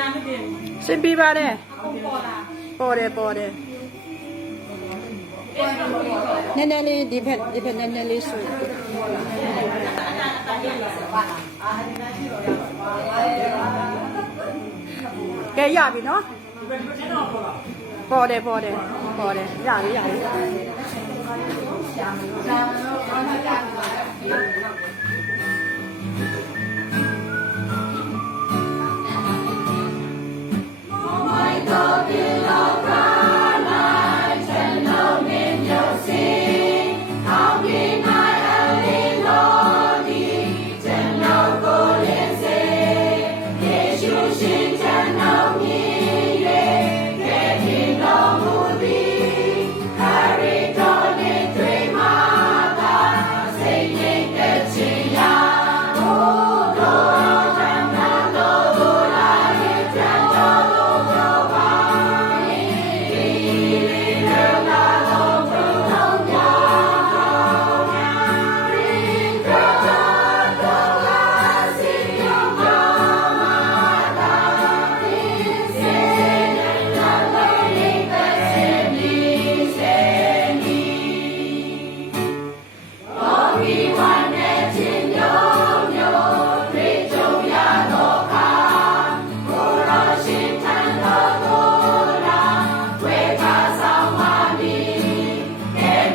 လားမတင်စင်ပြပါတယ်ဘူးပေါ်လာပေါ်တယ်ပေါ်တယ်နည်းနည်းလေးဒီဖက်ဒီဖက်နည်းနည်းလေးဆိုကဲရပြီနော်ပေါ်တယ်ပေါ်တယ်ပေါ်တယ်ရပြီရပြီ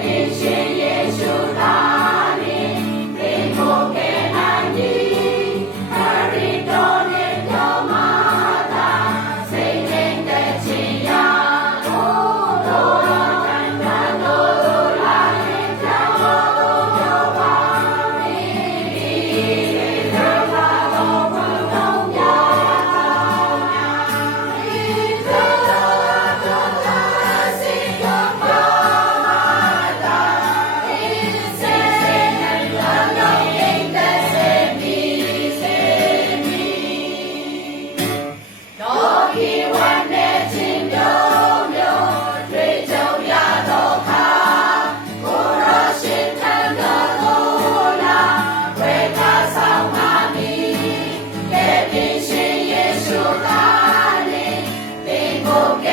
His Okay.